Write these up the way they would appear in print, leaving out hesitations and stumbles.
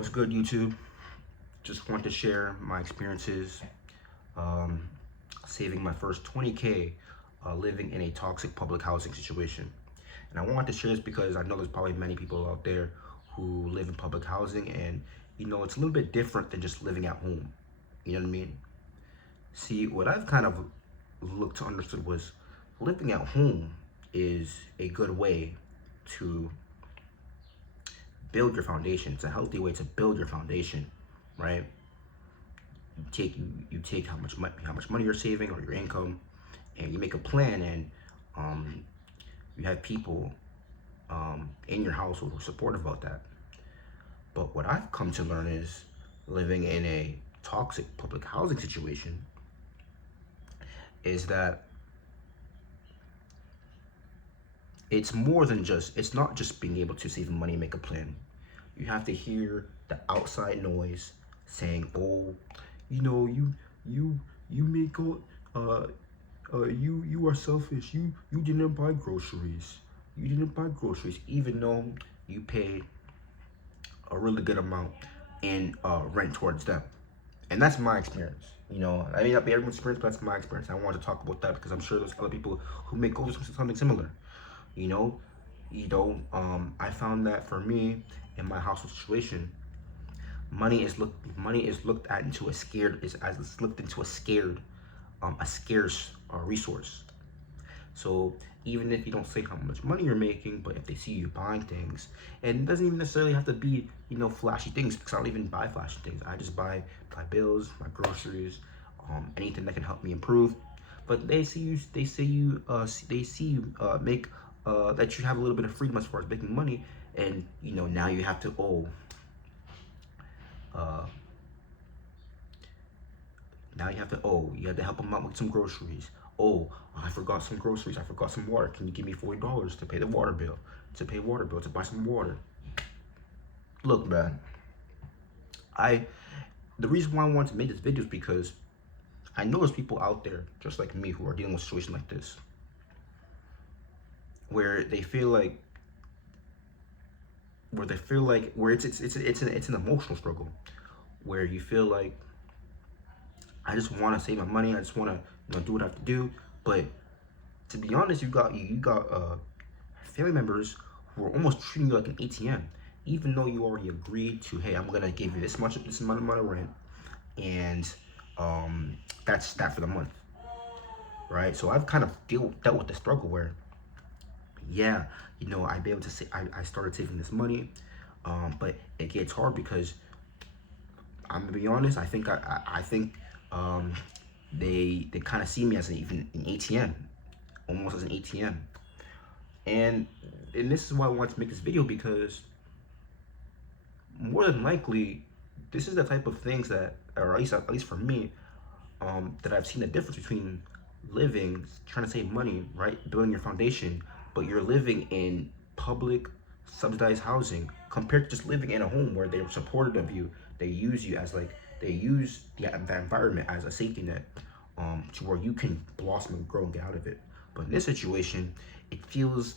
What's good, YouTube? Just want to share my experiences um, saving my first 20K living in a toxic public housing situation. And I want to share this because I know there's probably many people out there who live in public housing, and it's a little bit different than just living at home. You know what I mean? See, what I've kind of looked to understood was living at home is a good way to build your foundation. It's a healthy way to build your foundation, right? You take how much money you're saving or your income, and you make a plan, and um, you have people in your household who are supportive about that. But what I've come to learn is living in a toxic public housing situation is that it's not just being able to save money and make a plan. You have to hear the outside noise saying, "Oh, you you make all you are selfish. You didn't buy groceries. You didn't buy groceries, even though you paid a really good amount in rent towards them." And that's my experience. I may not be everyone's experience, but that's my experience. I want to talk about that because I'm sure there's other people who may go through something similar. You know, I found that for me in my household situation, money is looked at into a scared is as it's looked into a scarce resource. So even if you don't say how much money you're making, but if they see you buying things, and it doesn't even necessarily have to be flashy things, because I don't even buy flashy things. I just buy bills, my groceries, anything that can help me improve. But they see you make that you have a little bit of freedom as far as making money, and now you have to uh, you have to help them out with some groceries. Oh, I forgot some groceries. I forgot some water. Can you give me $40 to pay the water bill? To pay water bill, to buy some water. Look, man, I the reason why I wanted to make this video is because I know there's people out there just like me who are dealing with a situation like this, where they feel like where it's an emotional struggle, where you feel like I just want to save my money. I just want to do what I have to do. But to be honest, you got family members who are almost treating you like an ATM, even though you already agreed to, hey, I'm gonna give you this amount of money rent, and that's that for the month, right? So I've kind of dealt with the struggle where, yeah, I be able to say I started saving this money, but it gets hard because I'm gonna be honest. I think um, they kind of see me as an ATM, almost as an ATM, and this is why I wanted to make this video, because more than likely, this is the type of things that, or at least for me, that I've seen the difference between trying to save money, right, building your foundation, but you're living in public subsidized housing compared to just living in a home where they're supportive of you. They use you as they use the environment as a safety net, to where you can blossom and grow and get out of it. But in this situation, it feels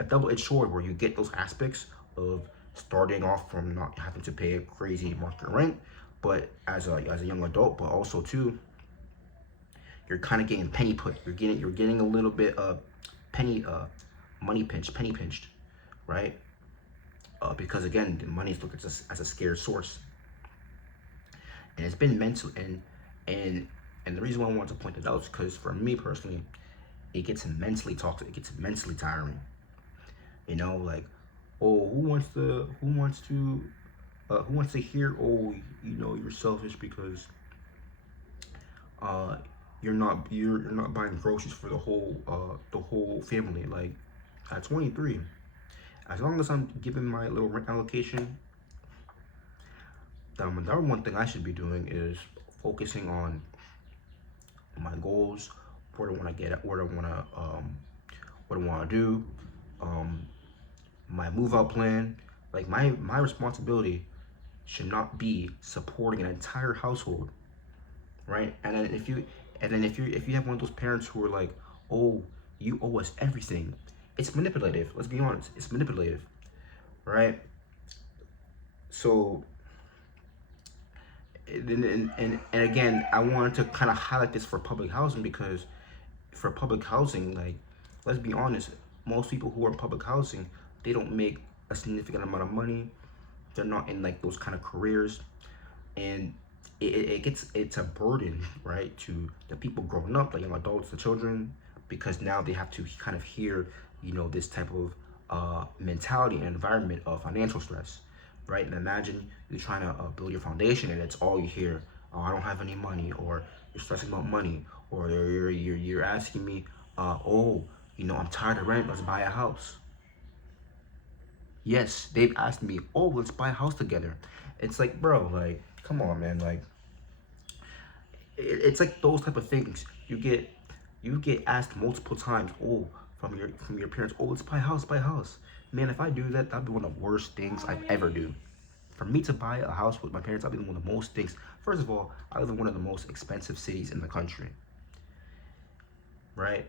a double-edged sword, where you get those aspects of starting off from not having to pay a crazy market rent, but as a young adult, but also too, you're kind of getting you're getting a little bit of penny penny pinched, right? Because again, the money is looked at as a scarce source, and it's been mental, and and the reason why I want to point it out is because for me personally, it gets immensely toxic. It gets immensely tiring. Like, oh, who wants to hear, oh, you're selfish because uh you're not buying groceries for the whole family. Like, at 23, as long as I'm giving my little rent allocation, the number one thing I should be doing is focusing on my goals, where I want to get at, what I want to do, um, my move out plan. Like, my responsibility should not be supporting an entire household, right? And then if you have one of those parents who are like, oh, you owe us everything, it's manipulative. Let's be honest, it's manipulative, right? So and again, I wanted to kind of highlight this for public housing because for public housing, like, let's be honest, most people who are in public housing, they don't make a significant amount of money. They're not in like those kind of careers, and it's a burden, right, to the people growing up, the young adults, the children, because now they have to kind of hear, this type of mentality and environment of financial stress, right? And imagine you're trying to build your foundation, and it's all you hear: "Oh, I don't have any money," or "You're stressing about money," or you're asking me, "Oh, I'm tired of rent. Let's buy a house." Yes, they've asked me, "Oh, let's buy a house together." It's like, bro, like, come on, man. Like, it's like those type of things. You get asked multiple times, "Oh, from your parents, oh, let's buy a house, buy a house." Man, if I do that, that'd be one of the worst things I've ever do. For me to buy a house with my parents, that'd be one of the most things. First of all, I live in one of the most expensive cities in the country, right?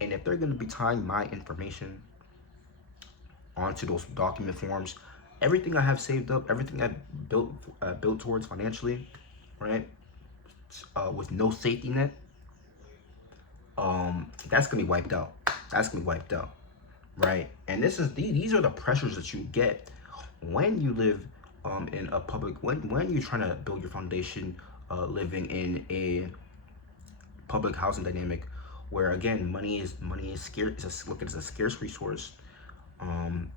And if they're gonna be tying my information onto those document forms, everything I have saved up, everything I built towards financially, right, with no safety net, that's gonna be wiped out. That's gonna be wiped out, right? And these are the pressures that you get when you live in a public when you're trying to build your foundation, living in a public housing dynamic, where again money is scarce. Look, it's a scarce resource. Um,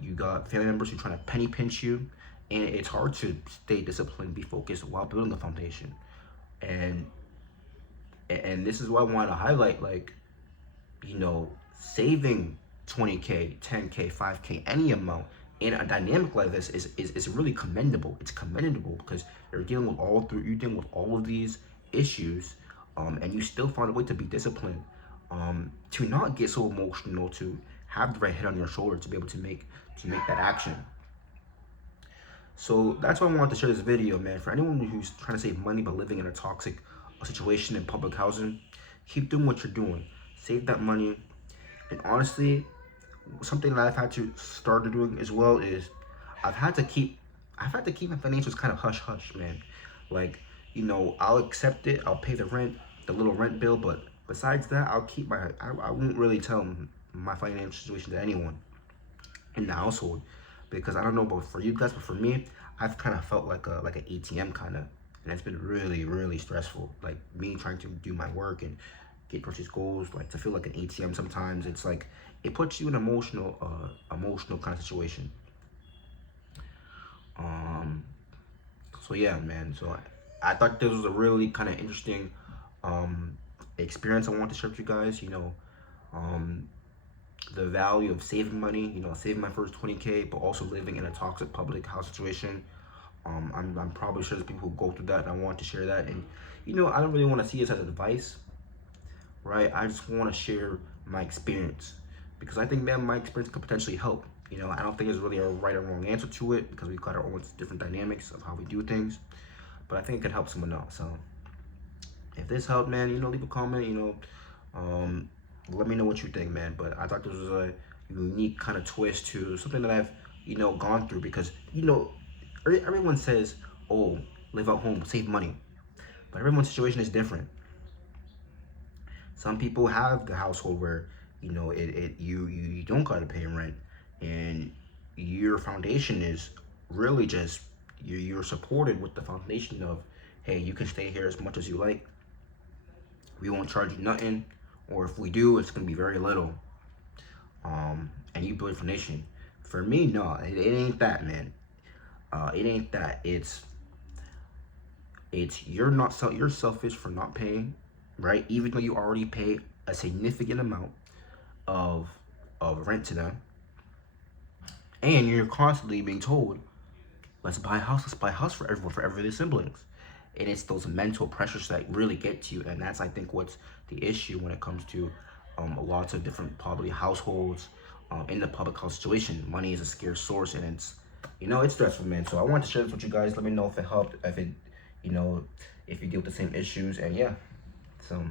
you got family members who are trying to penny pinch you, and it's hard to stay disciplined, be focused while building the foundation. And and this is what I want to highlight, like, saving 20K, 10K, 5K, any amount in a dynamic like this is really commendable. It's commendable because you're dealing with all of these issues, and you still find a way to be disciplined, to not get so emotional, to have the right head on your shoulder, to be able to make that action. So that's why I wanted to share this video, man. For anyone who's trying to save money but living in a toxic situation in public housing, keep doing what you're doing. Save that money. And honestly, something that I've had to start doing as well is I've had to keep my financials kind of hush hush, man. Like, I'll accept it. I'll pay the rent, the little rent bill, but besides that, I won't really tell my financial situation to anyone in the household, because I don't know about for you guys, but for me, I've kind of felt like an ATM kind of, and it's been really really stressful. Like, me trying to do my work and get towards these goals, like, to feel like an ATM sometimes, it's like it puts you in an emotional kind of situation. Um, so yeah, man. So I thought this was a really kind of interesting um experience I want to share with you guys. Um, the value of saving money, saving my first 20K, but also living in a toxic public house situation. I'm probably sure there's people who go through that, and I want to share that. And I don't really want to see this as advice, right? I just want to share my experience, because I think, man, my experience could potentially help. I don't think there's really a right or wrong answer to it, because we've got our own different dynamics of how we do things. But I think it could help someone else. So if this helped, man, leave a comment. Um, let me know what you think, man. But I thought this was a unique kind of twist to something that I've gone through, because everyone says, "Oh, live at home, save money," but everyone's situation is different. Some people have the household where you don't gotta pay rent, and your foundation is really just you're supported with the foundation of, hey, you can stay here as much as you like. We won't charge you nothing, or if we do, it's gonna be very little. And you build a foundation. For me, no, it ain't that, man. It ain't that. It's you're selfish for not paying, right? Even though you already pay a significant amount of rent to them, and you're constantly being told, let's buy a house for everyone, for every siblings. And it's those mental pressures that really get to you, and that's, I think, what's the issue when it comes to lots of different probably households in the public health situation. Money is a scarce source, and it's stressful, man. So I wanted to share this with you guys. Let me know if it helped, if you deal with the same issues, and yeah, so.